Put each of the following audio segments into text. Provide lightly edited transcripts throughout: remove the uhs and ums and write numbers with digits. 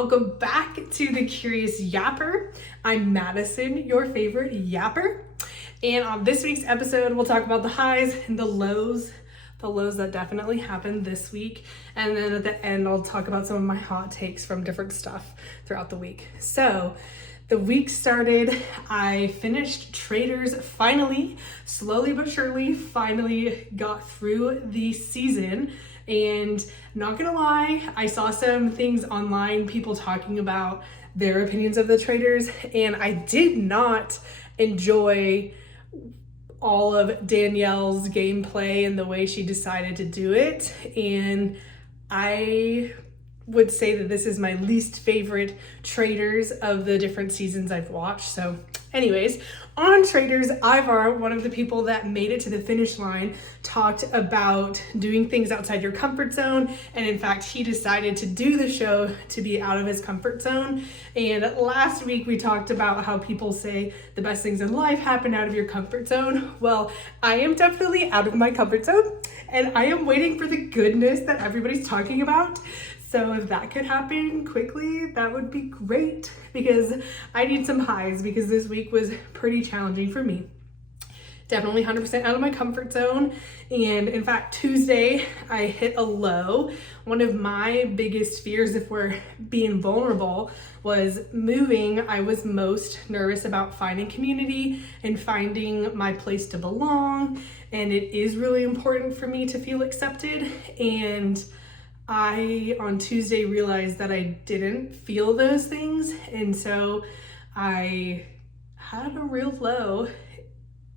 Welcome back to the Curious Yapper. I'm Madison, your favorite yapper. And on this week's episode, we'll talk about the highs and the lows that definitely happened this week. And then at the end, I'll talk about some of my hot takes from different stuff throughout the week. So the week started, I finished Traitors finally, slowly but surely, finally got through the season. And not gonna lie, I saw some things online, people talking about their opinions of the Traitors, and I did not enjoy all of Danielle's gameplay and the way she decided to do it. And I would say that this is my least favorite Traitors of the different seasons I've watched. So anyways, on Traitors, Ivar, one of the people that made it to the finish line, talked about doing things outside your comfort zone. And in fact, he decided to do the show to be out of his comfort zone. And last week we talked about how people say the best things in life happen out of your comfort zone. Well, I am definitely out of my comfort zone and I am waiting for the goodness that everybody's talking about. So if that could happen quickly, that would be great because I need some highs because this week was pretty challenging for me. Definitely 100% out of my comfort zone. And in fact, Tuesday, I hit a low. One of my biggest fears, if we're being vulnerable, was moving. I was most nervous about finding community and finding my place to belong. And it is really important for me to feel accepted. And I, on Tuesday, realized that I didn't feel those things. And so I had a real low.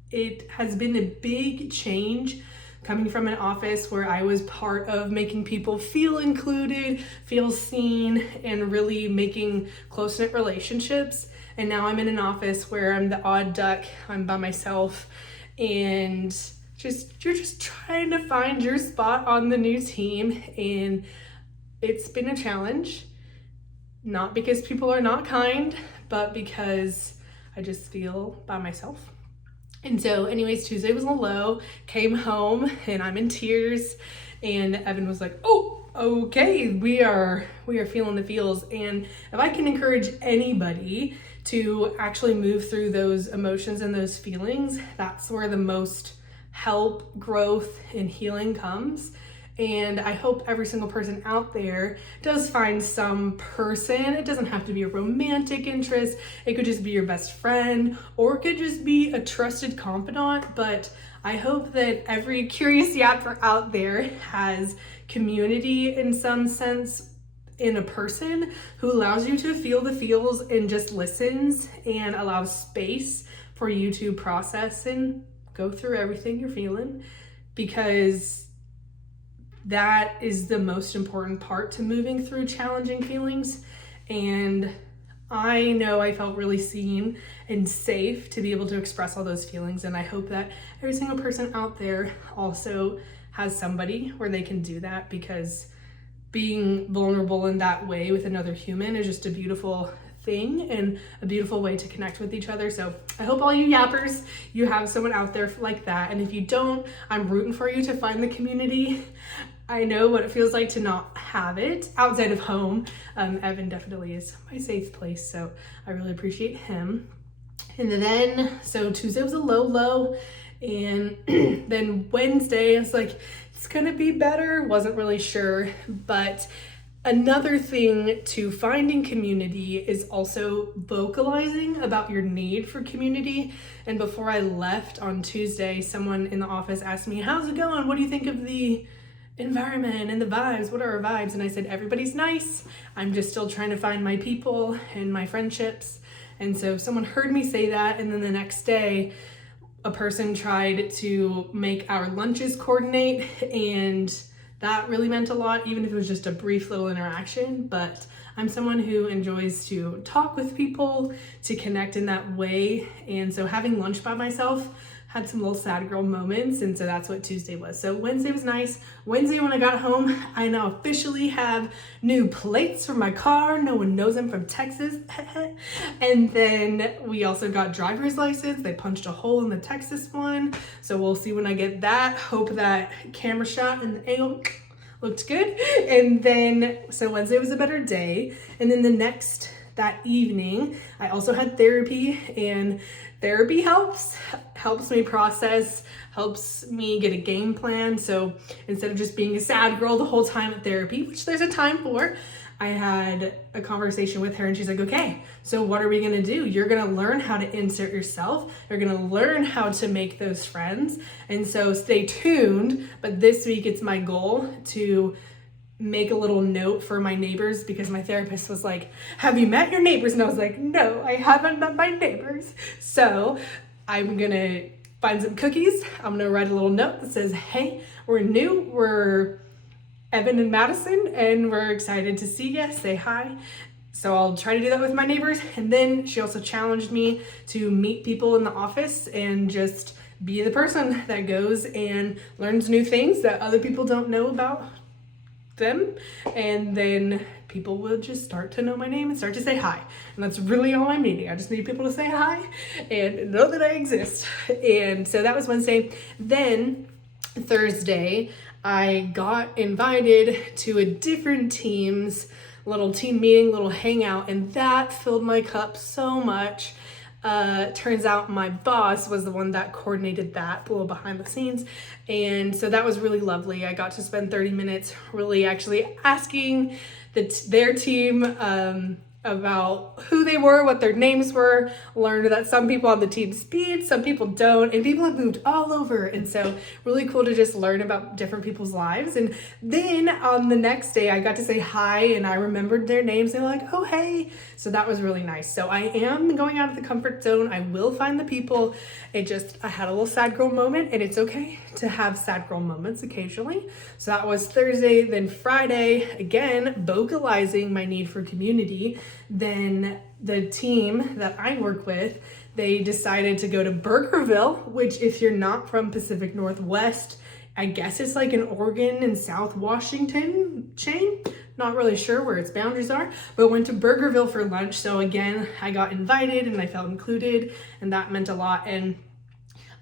It has been a big change coming from an office where I was part of making people feel included, feel seen, and really making close-knit relationships. And now I'm in an office where I'm the odd duck, I'm by myself, and you're just trying to find your spot on the new team. And it's been a challenge, not because people are not kind, but because I just feel by myself. And so anyways, Tuesday was a low, came home and I'm in tears, and Evan was like, oh, okay, we are feeling the feels. And if I can encourage anybody to actually move through those emotions and those feelings, that's where the most help, growth, and healing comes. And I hope every single person out there does find some person. It doesn't have to be a romantic interest. It could just be your best friend, or it could just be a trusted confidant. But I hope that every curious yapper out there has community in some sense, in a person who allows you to feel the feels and just listens and allows space for you to process and go through everything you're feeling, because that is the most important part to moving through challenging feelings. And I know I felt really seen and safe to be able to express all those feelings. And I hope that every single person out there also has somebody where they can do that, because being vulnerable in that way with another human is just a beautiful thing and a beautiful way to connect with each other. So I hope all you yappers, you have someone out there like that. And if you don't, I'm rooting for you to find the community. I know what it feels like to not have it outside of home. Evan definitely is my safe place, so I really appreciate him. And then, so Tuesday was a low, and then Wednesday, I was like, it's gonna be better. Wasn't really sure, but another thing to finding community is also vocalizing about your need for community. And before I left on Tuesday, someone in the office asked me, how's it going? What do you think of the environment and the vibes? What are our vibes? And I said, everybody's nice. I'm just still trying to find my people and my friendships. And so someone heard me say that, and then the next day, a person tried to make our lunches coordinate, and that really meant a lot, even if it was just a brief little interaction. But I'm someone who enjoys to talk with people, to connect in that way. And so having lunch by myself had some little sad girl moments, and so that's what Tuesday was. So Wednesday was nice. Wednesday when I got home, I now officially have new plates for my car. No one knows I'm from Texas. And then we also got driver's license. They punched a hole in the Texas one. So we'll see when I get that. Hope that camera shot and the angle looked good. And then, so Wednesday was a better day. And then that evening, I also had therapy, and therapy helps me process, helps me get a game plan. So instead of just being a sad girl the whole time at therapy, which there's a time for, I had a conversation with her and she's like, okay, so what are we gonna do? You're gonna learn how to insert yourself. You're gonna learn how to make those friends. And so stay tuned. But this week it's my goal to make a little note for my neighbors, because my therapist was like, have you met your neighbors? And I was like, no, I haven't met my neighbors. So I'm gonna find some cookies. I'm gonna write a little note that says, hey, we're new, we're Evan and Madison, and we're excited to see you, say hi. So I'll try to do that with my neighbors. And then she also challenged me to meet people in the office and just be the person that goes and learns new things that other people don't know about them. And then people will just start to know my name and start to say hi. And that's really all I'm needing. I just need people to say hi and know that I exist. And so that was Wednesday. Then Thursday, I got invited to a different team's little team meeting, little hangout, and that filled my cup so much. Turns out my boss was the one that coordinated that, a little behind the scenes. And so that was really lovely. I got to spend 30 minutes really actually asking their team about who they were, what their names were, learned that some people on the team speed, some people don't, and people have moved all over. And so really cool to just learn about different people's lives. And then on the next day, I got to say hi and I remembered their names. They were like, oh, hey. So that was really nice. So I am going out of the comfort zone. I will find the people. I had a little sad girl moment, and it's okay to have sad girl moments occasionally. So that was Thursday. Then Friday, again, vocalizing my need for community. Then the team that I work with, they decided to go to Burgerville, which if you're not from Pacific Northwest, I guess it's like an Oregon and South Washington chain. Not really sure where its boundaries are, but went to Burgerville for lunch. So again, I got invited and I felt included, and that meant a lot. And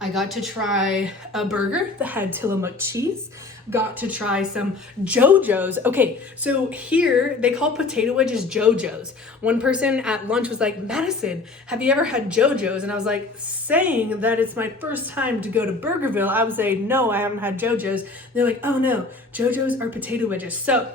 I got to try a burger that had Tillamook cheese. Got to try some JoJo's. Okay, so here they call potato wedges JoJo's. One person at lunch was like, Madison, have you ever had JoJo's? And I was like, saying that it's my first time to go to Burgerville, I would say, no, I haven't had JoJo's. They're like, oh no, JoJo's are potato wedges. So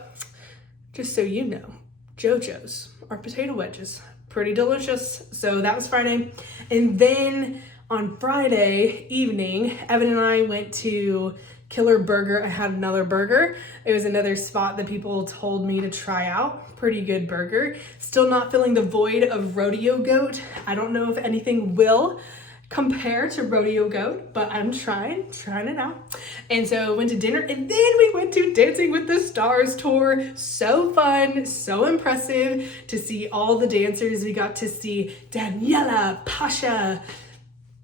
just so you know, JoJo's are potato wedges. Pretty delicious. So that was Friday. And then on Friday evening, Evan and I went to Killer Burger. I had another burger. It was another spot that people told me to try out. Pretty good burger. Still not filling the void of Rodeo Goat. I don't know if anything will compare to Rodeo Goat, but I'm trying it out. And so went to dinner, and then we went to Dancing with the Stars tour. So fun, so impressive to see all the dancers. We got to see Daniela, Pasha,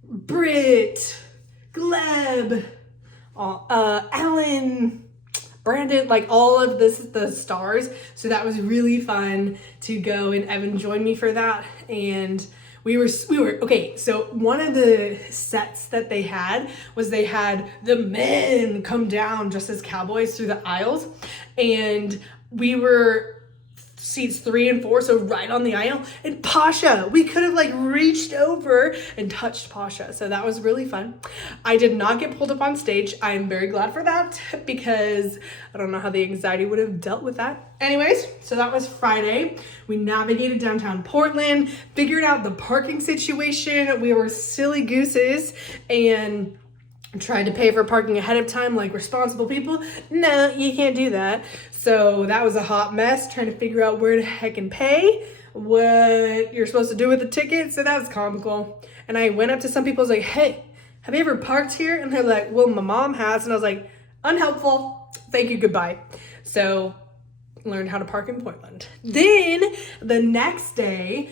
Britt, Gleb, Alan, Brandon, like all of the stars. So that was really fun to go, and Evan joined me for that. And we were okay. So one of the sets that they had was they had the men come down just as cowboys through the aisles, and we were seats 3 and 4, so right on the aisle. And Pasha, we could have like reached over and touched Pasha. So that was really fun. I did not get pulled up on stage. I am very glad for that, because I don't know how the anxiety would have dealt with that. Anyways, so that was Friday. We navigated downtown Portland, figured out the parking situation. We were silly gooses and tried to pay for parking ahead of time like responsible people. No, you can't do that. So that was a hot mess, trying to figure out where the heck and pay, what you're supposed to do with the ticket. So that was comical. And I went up to some people, I was like, hey, have you ever parked here? And they're like, well, my mom has. And I was like, unhelpful, thank you, goodbye. So learned how to park in Portland. Then the next day,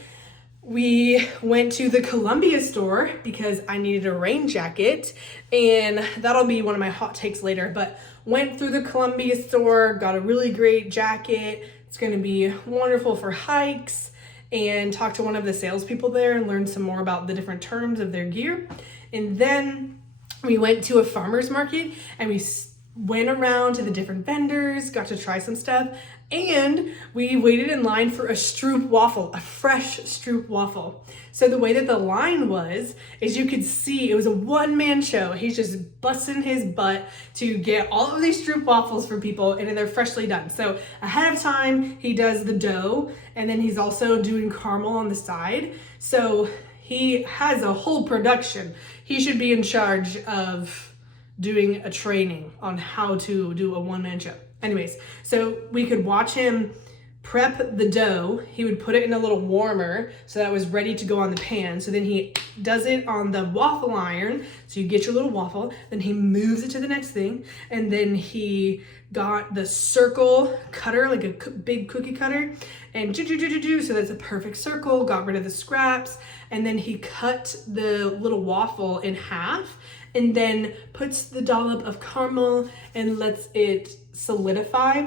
we went to the Columbia store because I needed a rain jacket, and that'll be one of my hot takes later, but went through the Columbia store, got a really great jacket. It's going to be wonderful for hikes, and talked to one of the salespeople there and learned some more about the different terms of their gear. And then we went to a farmer's market, and we went around to the different vendors, got to try some stuff, and we waited in line for a Stroop waffle, a fresh Stroop waffle. So the way that the line was, is you could see it was a one-man show. He's just busting his butt to get all of these Stroop waffles for people, and they're freshly done. So ahead of time, he does the dough, and then he's also doing caramel on the side. So he has a whole production. He should be in charge of doing a training on how to do a one-man show. Anyways, so we could watch him prep the dough. He would put it in a little warmer so that it was ready to go on the pan. So then he does it on the waffle iron. So you get your little waffle, then he moves it to the next thing. And then he got the circle cutter, like a big cookie cutter, and so that's a perfect circle, got rid of the scraps. And then he cut the little waffle in half and then puts the dollop of caramel and lets it solidify.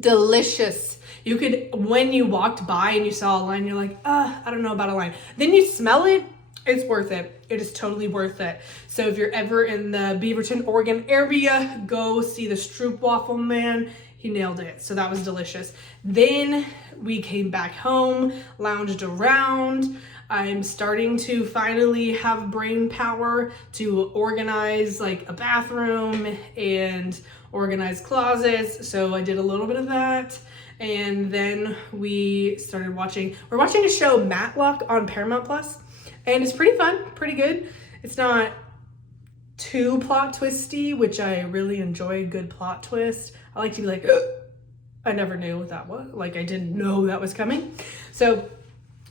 Delicious. You could, when you walked by and you saw a line, you're like, I don't know about a line. Then you smell it, it's worth it. It is totally worth it. So if you're ever in the Beaverton, Oregon area, go see the Stroop Waffle Man. He nailed it. So that was delicious. Then we came back home, lounged around. I'm starting to finally have brain power to organize like a bathroom and organize closets. So I did a little bit of that. And then we started we're watching a show, Matlock, on Paramount Plus. And it's pretty fun, pretty good. It's not too plot twisty, which I really enjoy a good plot twist. I like to be like, ugh. I never knew what that was. Like I didn't know that was coming. So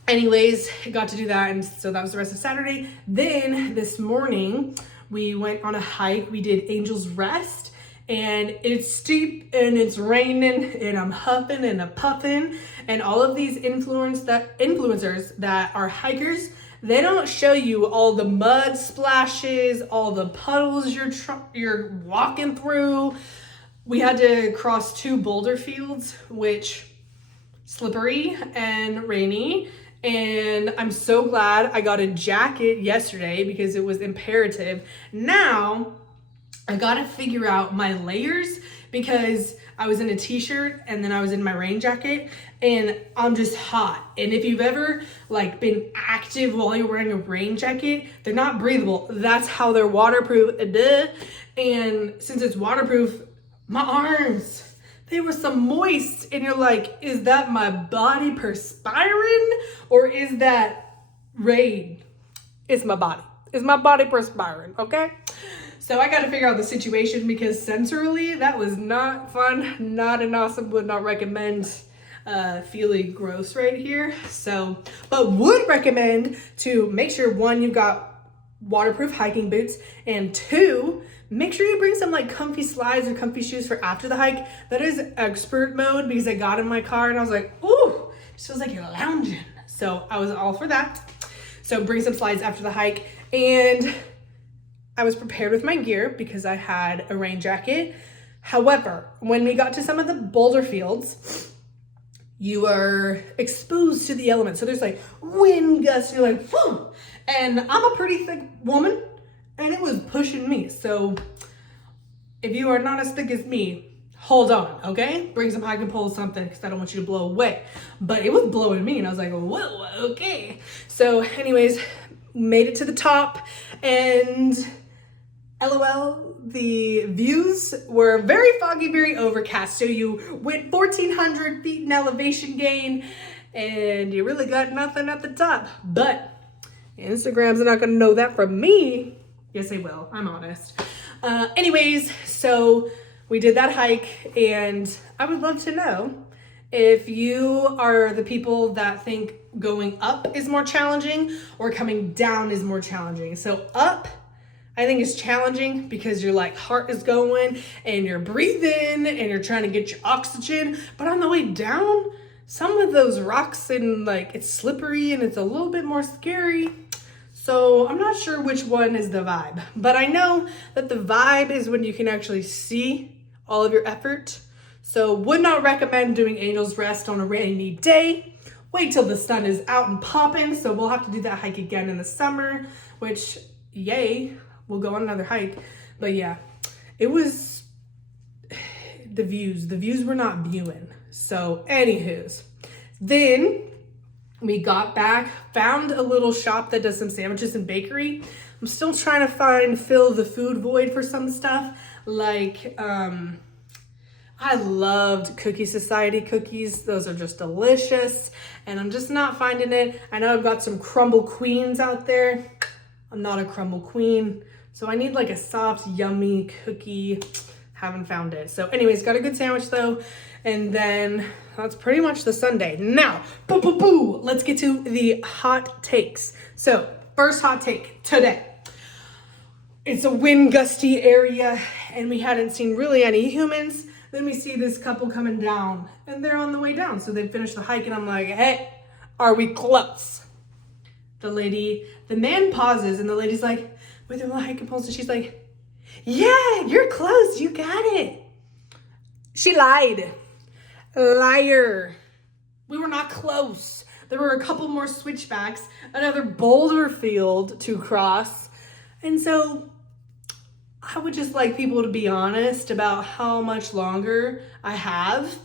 anyways, got to do that. And so that was the rest of Saturday. Then this morning we went on a hike. We did Angel's Rest, and it's steep and it's raining and I'm huffing and a puffing, and all of these influencers that are hikers, they don't show you all the mud splashes, all the puddles you're walking through. We had to cross 2 boulder fields, which slippery and rainy. And I'm so glad I got a jacket yesterday because it was imperative. Now I gotta figure out my layers because I was in a t-shirt and then I was in my rain jacket and I'm just hot. And if you've ever like been active while you're wearing a rain jacket, they're not breathable. That's how they're waterproof. And since it's waterproof, my arms, they were some moist, and you're like, is that my body perspiring or is that rain? It's my body. It's my body perspiring, okay? So I got to figure out the situation because sensorily that was not fun, not an awesome, would not recommend. Feeling gross right here. So, but would recommend to make sure 1, you've got waterproof hiking boots, and 2, make sure you bring some like comfy slides or comfy shoes for after the hike. That is expert mode because I got in my car and I was like, ooh, it feels like you're lounging. So I was all for that. So bring some slides after the hike, and I was prepared with my gear because I had a rain jacket. However, when we got to some of the boulder fields, you are exposed to the elements. So there's like wind gusts, you're like, whoa. And I'm a pretty thick woman and it was pushing me. So if you are not as thick as me, hold on, okay? Bring some hiking poles, something, because I don't want you to blow away. But it was blowing me and I was like, whoa, okay. So anyways, made it to the top, and LOL, the views were very foggy, very overcast. So you went 1,400 feet in elevation gain and you really got nothing at the top. But Instagram's not gonna know that from me. Yes, they will, I'm honest. Anyways, so we did that hike, and I would love to know if you are the people that think going up is more challenging or coming down is more challenging. So up, I think it's challenging because your like heart is going and you're breathing and you're trying to get your oxygen. But on the way down, some of those rocks and like it's slippery and it's a little bit more scary. So I'm not sure which one is the vibe, but I know that the vibe is when you can actually see all of your effort. So would not recommend doing Angel's Rest on a rainy day. Wait till the sun is out and popping. So we'll have to do that hike again in the summer, which yay, we'll go on another hike. But yeah, it was the views. The views were not viewing. So anywho's, then we got back, found a little shop that does some sandwiches and bakery. I'm still trying to fill the food void for some stuff. Like, I loved Cookie Society cookies. Those are just delicious. And I'm just not finding it. I know I've got some crumble queens out there. I'm not a crumble queen. So I need like a soft, yummy cookie. Haven't found it. So anyways, got a good sandwich though. And then that's pretty much the Sunday. Now, let's get to the hot takes. So first hot take today. It's a wind gusty area and we hadn't seen really any humans. Then we see this couple coming down and they're on the way down. So they finished the hike and I'm like, hey, are we close? The man pauses and the lady's like, with her little hiking poles, and she's like, yeah, you're close, you got it. She lied. Liar. We were not close. There were a couple more switchbacks, another boulder field to cross. And so I would just like people to be honest about how much longer I have.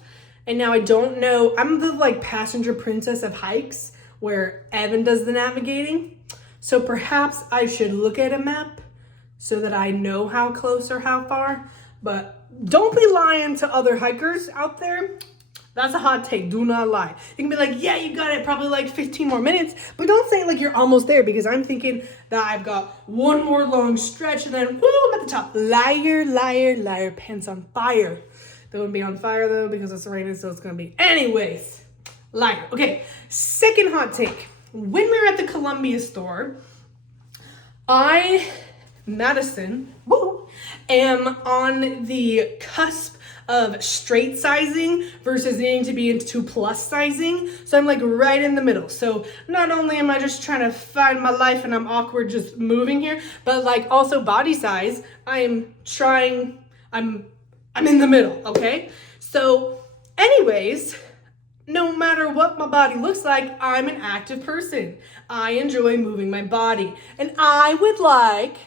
And now I don't know, I'm the like passenger princess of hikes where Evan does the navigating. So perhaps I should look at a map so that I know how close or how far. But don't be lying to other hikers out there. That's a hot take. Do not lie. You can be like, yeah, you got it. Probably like 15 more minutes. But don't say like you're almost there because I'm thinking that I've got one more long stretch and then woo, I'm at the top. Liar, liar, liar. Pants on fire. They wouldn't be on fire though because it's raining, so it's going to be. Anyways, liar. Okay, second hot take. When we were at the Columbia store, Madison, am on the cusp of straight sizing versus needing to be into plus sizing. So I'm like right in the middle. So not only am I just trying to find my life and I'm awkward just moving here, but like also body size, I'm in the middle, okay? So anyways, no matter what my body looks like, I'm an active person. I enjoy moving my body. And I would like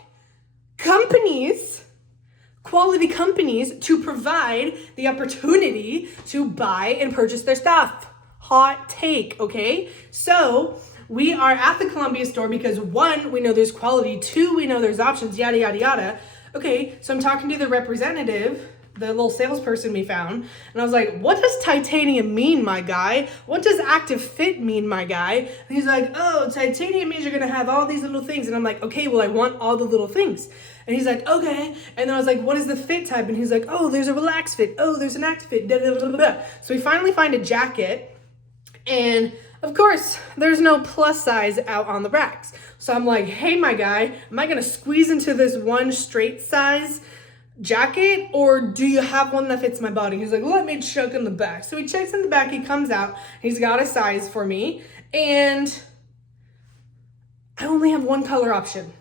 quality companies to provide the opportunity to buy and purchase their stuff. Hot take, okay? So we are at the Columbia store because 1, we know there's quality, 2, we know there's options, yada, yada, yada. Okay, so I'm talking to the representative, the little salesperson we found, and I was like, what does titanium mean, my guy? What does active fit mean, my guy? And he's like, oh, titanium means you're gonna have all these little things. And I'm like, okay, well, I want all the little things. And he's like, okay. And then I was like, what is the fit type? And he's like, oh, there's a relaxed fit. Oh, there's an active fit. Da, da, da, da, da. So we finally find a jacket. And of course, there's no plus size out on the racks. So I'm like, hey, my guy, am I gonna squeeze into this one straight size jacket, or do you have one that fits my body? He's like, let me check in the back. So he checks in the back, he comes out, he's got a size for me, and I only have one color option.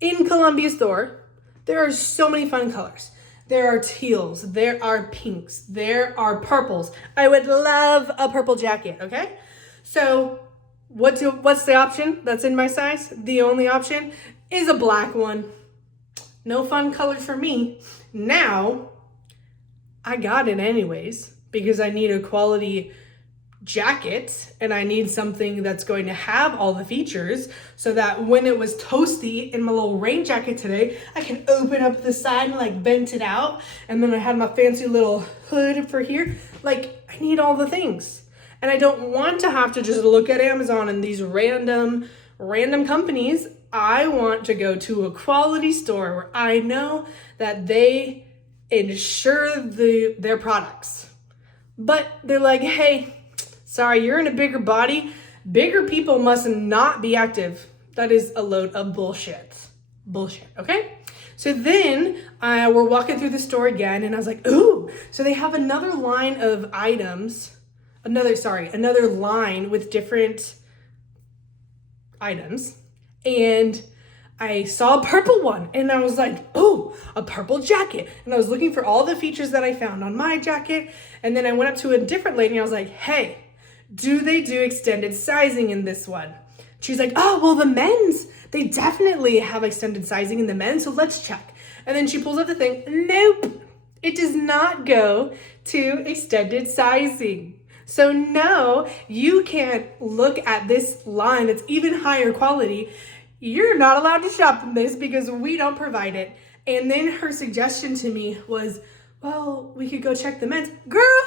In Columbia store, there are so many fun colors. There are teals, there are pinks, there are purples. I would love a purple jacket, okay? So what's the option that's in my size? The only option is a black one. No fun color for me. Now, I got it anyways because I need a quality jacket and I need something that's going to have all the features so that when it was toasty in my little rain jacket today, I can open up the side and like vent it out. And then I had my fancy little hood for here. Like, I need all the things. And I don't want to have to just look at Amazon and these random companies. I want to go to a quality store where I know that they ensure their products. But they're like, hey, sorry, you're in a bigger body. Bigger people must not be active. That is a load of bullshit. Bullshit, okay? So then we're walking through the store again and I was like, ooh, so they have another line of items, another line with different items. And I saw a purple one and I was like, oh, a purple jacket. And I was looking for all the features that I found on my jacket. And then I went up to a different lady and I was like, hey, do they do extended sizing in this one? She's like, oh, well, the men's, they definitely have extended sizing in the men's, so let's check. And then she pulls up the thing. Nope, It does not go to extended sizing. So no, you can't look at this line that's even higher quality. You're not allowed to shop in this because we don't provide it. And then her suggestion to me was, well, we could go check the men's. Girl,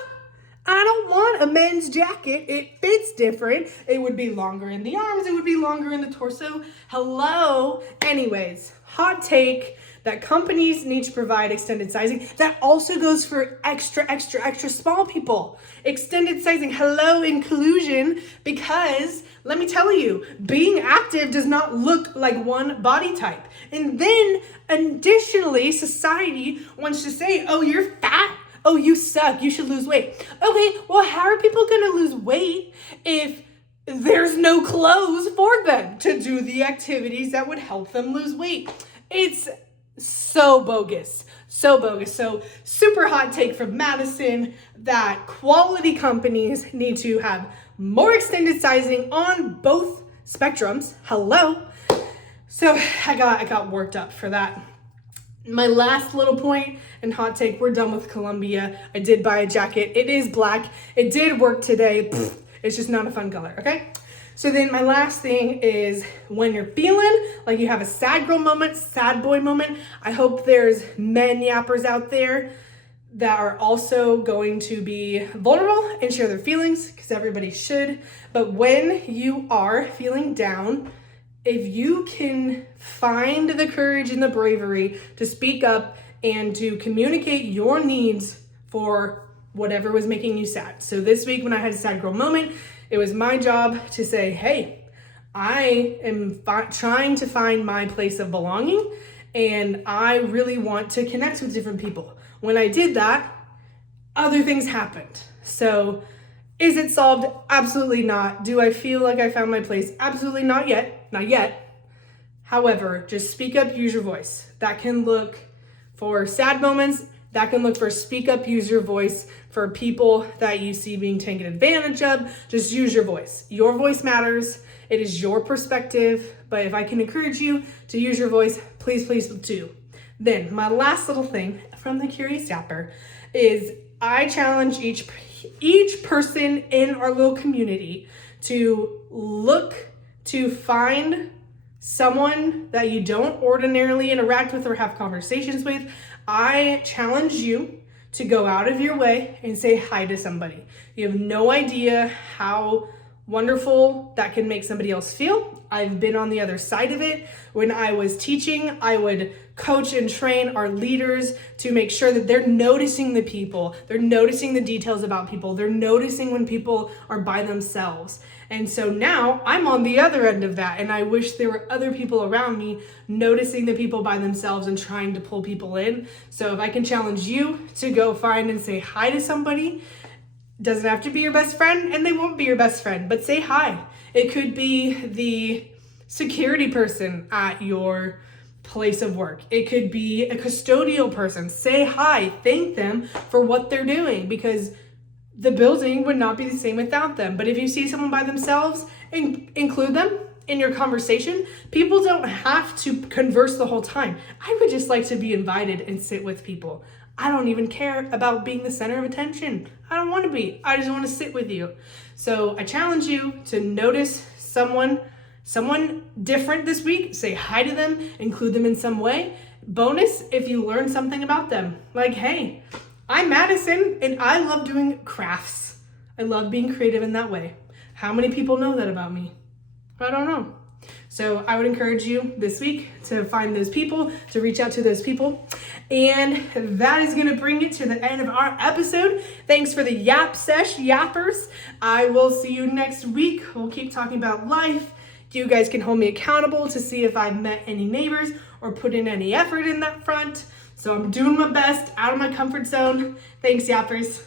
I don't want a men's jacket. It fits different. It would be longer in the arms. It would be longer in the torso. Hello. Anyways, hot take that companies need to provide extended sizing. That also goes for extra small people. Extended sizing. Hello, inclusion. Because let me tell you, being active does not look like one body type. And then additionally, society wants to say, oh, you're fat. Oh, you suck. You should lose weight. Okay, well, how are people going to lose weight if there's no clothes for them to do the activities that would help them lose weight? It's so bogus. So bogus. So super hot take from Madison that quality companies need to have more extended sizing on both spectrums. Hello. So I got worked up for that. My last little point and hot take, we're done with Columbia. I did buy a jacket. It is black. It did work today. It's just not a fun color, okay? So then my last thing is when you're feeling like you have a sad girl moment, sad boy moment, I hope there's men yappers out there that are also going to be vulnerable and share their feelings, because everybody should. But when you are feeling down, if you can find the courage and the bravery to speak up and to communicate your needs for whatever was making you sad. So this week when I had a sad girl moment, it was my job to say, hey, I am trying to find my place of belonging and I really want to connect with different people. When I did that, other things happened. So is it solved? Absolutely not. Do I feel like I found my place? Absolutely not yet. Not yet. However, just speak up, use your voice. That can look for sad moments. That can look for speak up, use your voice. For people that you see being taken advantage of, just use your voice. Your voice matters. It is your perspective. But if I can encourage you to use your voice, please do. Then my last little thing from the Curious Yapper is I challenge each person in our little community to look to find someone that you don't ordinarily interact with or have conversations with. I challenge you to go out of your way and say hi to somebody. You have no idea how wonderful that can make somebody else feel. I've been on the other side of it. When I was teaching, I would coach and train our leaders to make sure that they're noticing the people, they're noticing the details about people, they're noticing when people are by themselves. And so now I'm on the other end of that, and I wish there were other people around me noticing the people by themselves and trying to pull people in. So if I can challenge you to go find and say hi to somebody, doesn't have to be your best friend, and they won't be your best friend, but say hi. It could be the security person at your place of work. It could be a custodial person. Say hi, thank them for what they're doing, because the building would not be the same without them. But if you see someone by themselves, include them in your conversation. People don't have to converse the whole time. I would just like to be invited and sit with people. I don't even care about being the center of attention. I don't want to be. I just want to sit with you. So I challenge you to notice someone different this week. Say hi to them, include them in some way. Bonus, if you learn something about them. Like, hey, I'm Madison and I love doing crafts. I love being creative in that way. How many people know that about me? I don't know. So I would encourage you this week to find those people, to reach out to those people. And that is going to bring it to the end of our episode. Thanks for the Yap Sesh Yappers. I will see you next week. We'll keep talking about life. You guys can hold me accountable to see if I've met any neighbors or put in any effort in that front. So I'm doing my best, out of my comfort zone. Thanks, Yappers.